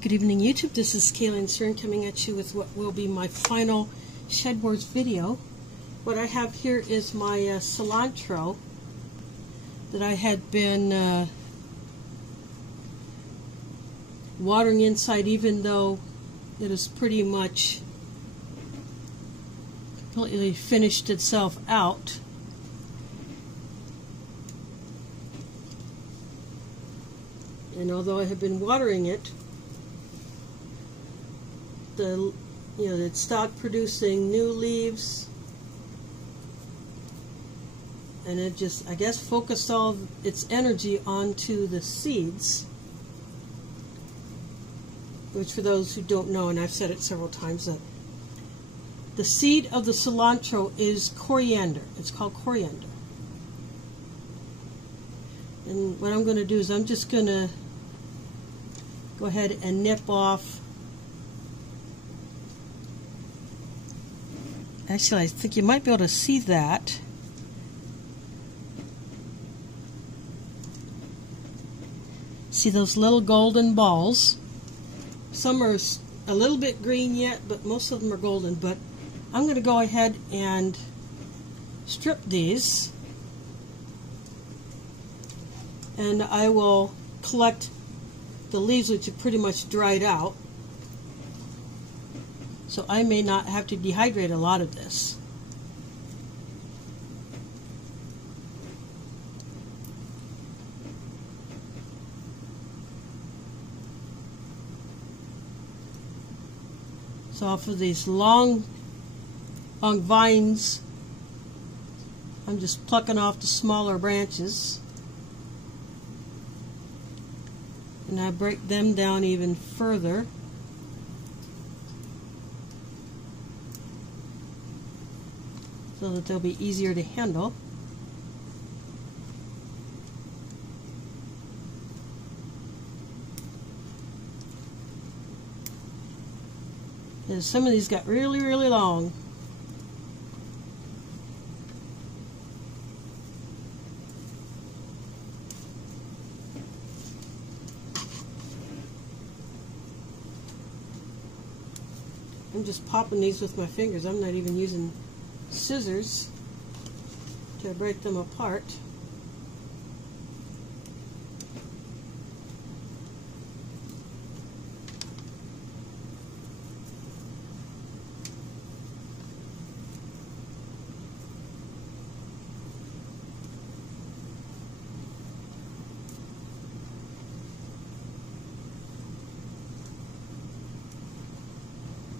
Good evening, YouTube. This is cilantro coming at you with what will be my final Shed Wars video. What I have here is my cilantro that I had been watering inside, even though it has pretty much completely finished itself out. And although I have been watering it, it stopped producing new leaves, and it just, I guess, focused all its energy onto the seeds, which, for those who don't know, and I've said it several times, that the seed of the cilantro is coriander. It's called coriander. And what I'm going to do is I'm just going to go ahead and nip off. Actually, I think you might be able to see that. See those little golden balls? Some are a little bit green yet, but most of them are golden. But I'm going to go ahead and strip these, and I will collect the leaves, which have pretty much dried out. So I may not have to dehydrate a lot of this. So off of these long vines, I'm just plucking off the smaller branches. And I break them down even further. So that they'll be easier to handle. And some of these got really, really long. I'm just popping these with my fingers. I'm not even using scissors to break them apart.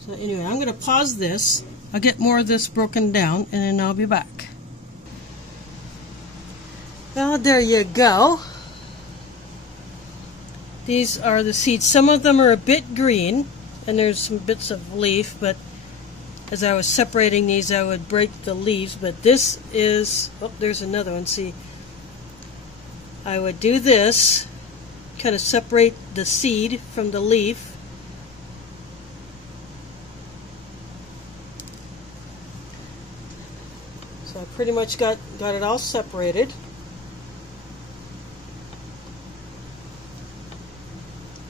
So anyway, I'm going to pause this. I'll get more of this broken down, and then I'll be back. Well, there you go. These are the seeds. Some of them are a bit green, and there's some bits of leaf, but as I was separating these, I would break the leaves. But this is, oh, there's another one. See, I would do this, kind of separate the seed from the leaf. So I pretty much got it all separated.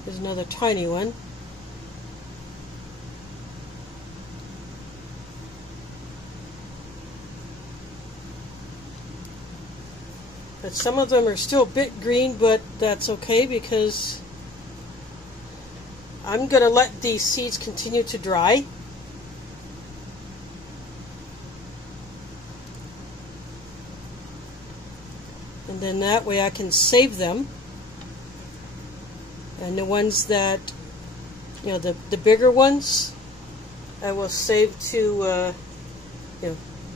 There's another tiny one. But some of them are still a bit green, but that's okay because I'm going to let these seeds continue to dry. And then that way I can save them. And the ones that, the bigger ones, I will save to,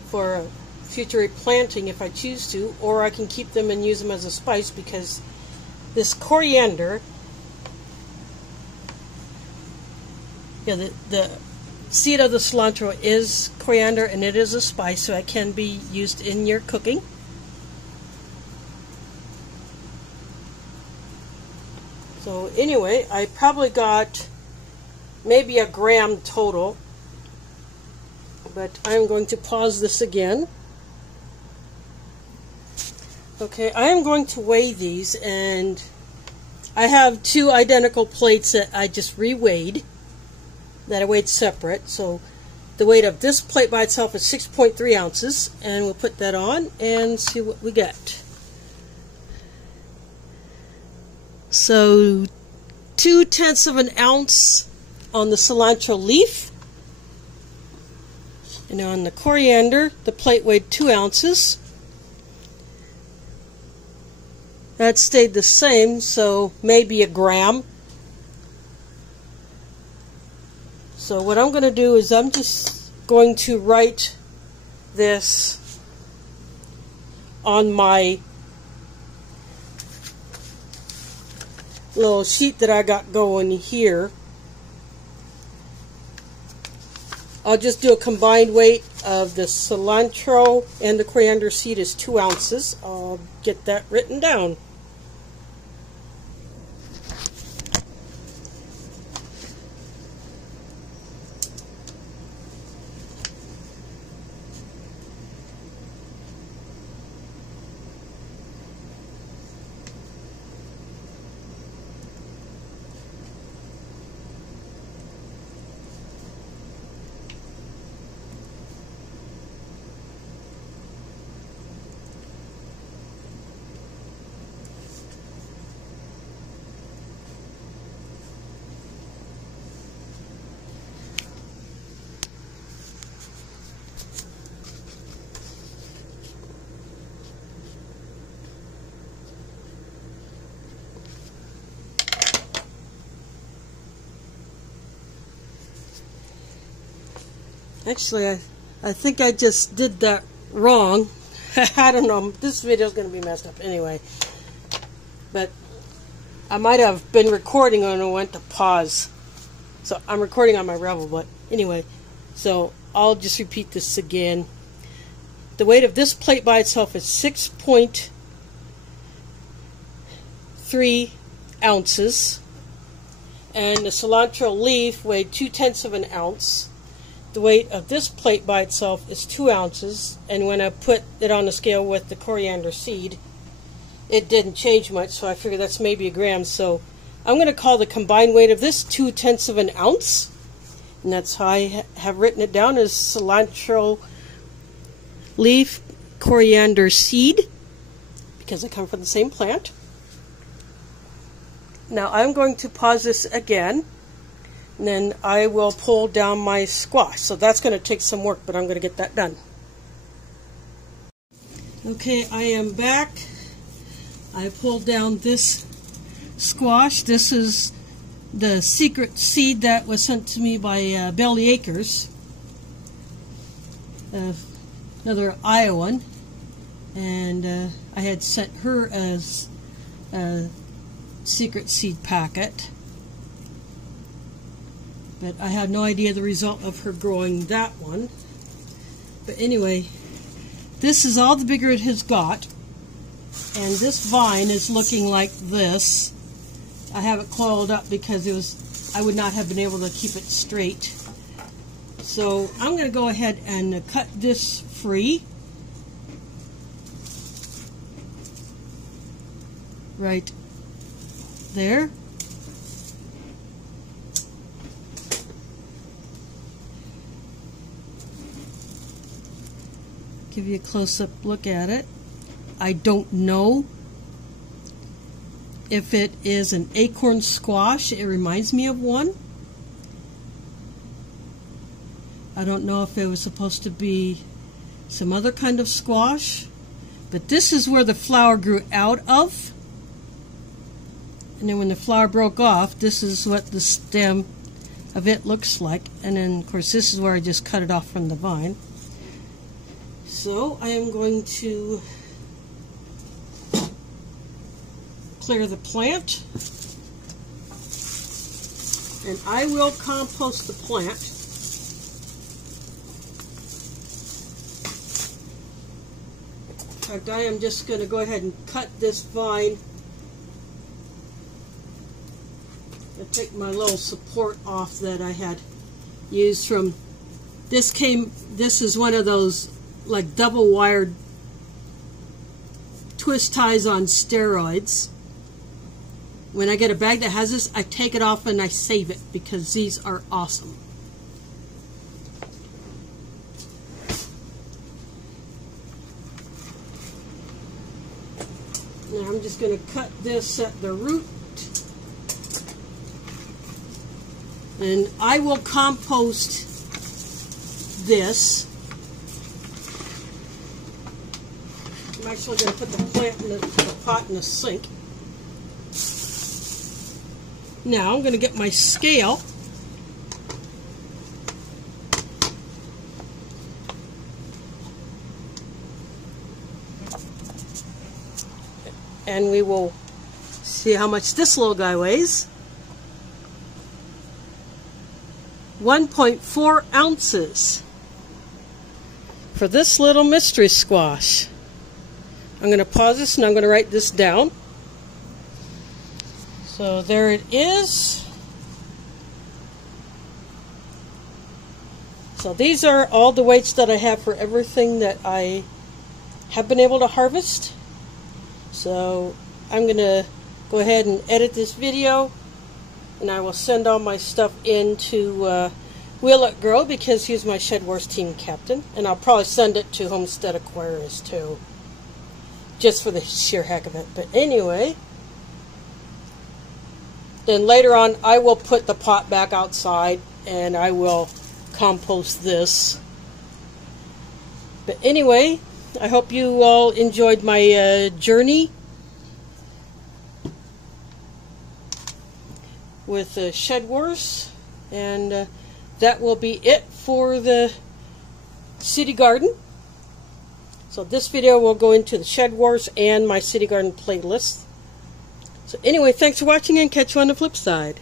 for future replanting if I choose to, or I can keep them and use them as a spice, because this coriander, the seed of the cilantro is coriander, and it is a spice, so it can be used in your cooking. So anyway, I probably got maybe a gram total, but I'm going to pause this again. Okay, I am going to weigh these, and I have two identical plates that I just reweighed, that I weighed separate. So the weight of this plate by itself is 6.3 ounces, and we'll put that on and see what we get. So 2/10 of an ounce on the cilantro leaf, and on the coriander, the plate weighed 2 ounces. That stayed the same, so maybe a gram. So what I'm going to do is I'm just going to write this on my little sheet that I got going here. I'll just do a combined weight of the cilantro and the coriander seed is 2 ounces. I'll get that written down. Actually, I think I just did that wrong. I don't know. This video is going to be messed up anyway. But I might have been recording when I went to pause. So I'm recording on my Rebel, but anyway. So I'll just repeat this again. The weight of this plate by itself is 6.3 ounces. And the cilantro leaf weighed 2/10 of an ounce. The weight of this plate by itself is 2 ounces, and when I put it on the scale with the coriander seed, it didn't change much, so I figured that's maybe a gram. So I'm going to call the combined weight of this 2/10 of an ounce, and that's how I have written it down as cilantro leaf, coriander seed, because they come from the same plant. Now I'm going to pause this again. And then I will pull down my squash. So that's going to take some work, but I'm going to get that done. Okay, I am back. I pulled down this squash. This is the secret seed that was sent to me by Belly Acres, another Iowan. And I had sent her as a secret seed packet. But I have no idea the result of her growing that one. But anyway, this is all the bigger it has got. And this vine is looking like this. I have it coiled up because I would not have been able to keep it straight. So I'm going to go ahead and cut this free. Right there. Give you a close-up look at it. I don't know if it is an acorn squash. It reminds me of one. I don't know if it was supposed to be some other kind of squash, but this is where the flower grew out of. And then when the flower broke off, this is what the stem of it looks like. And then, of course, this is where I just cut it off from the vine. So I am going to clear the plant, and I will compost the plant. In fact, I am just going to go ahead and cut this vine and take my little support off that I had used from, this is one of those like double wired twist ties on steroids. when I get a bag that has this, I take it off and I save it because these are awesome. Now I'm just going to cut this at the root. And I will compost this. I'm actually going to put the plant in the pot in the sink. Now I'm going to get my scale. And we will see how much this little guy weighs. 1.4 ounces for this little mystery squash. I'm going to pause this and I'm going to write this down. So there it is. So these are all the weights that I have for everything that I have been able to harvest. So I'm going to go ahead and edit this video, and I will send all my stuff into Will It Grow because he's my Shed Wars team captain. And I'll probably send it to Homestead Aquarius too, just for the sheer heck of it. But anyway, then later on I will put the pot back outside and I will compost this. But anyway, I hope you all enjoyed my journey with Shed Wars, and that will be it for the city garden. So this video will go into the Shed Wars and my city garden playlist. So anyway, thanks for watching and catch you on the flip side.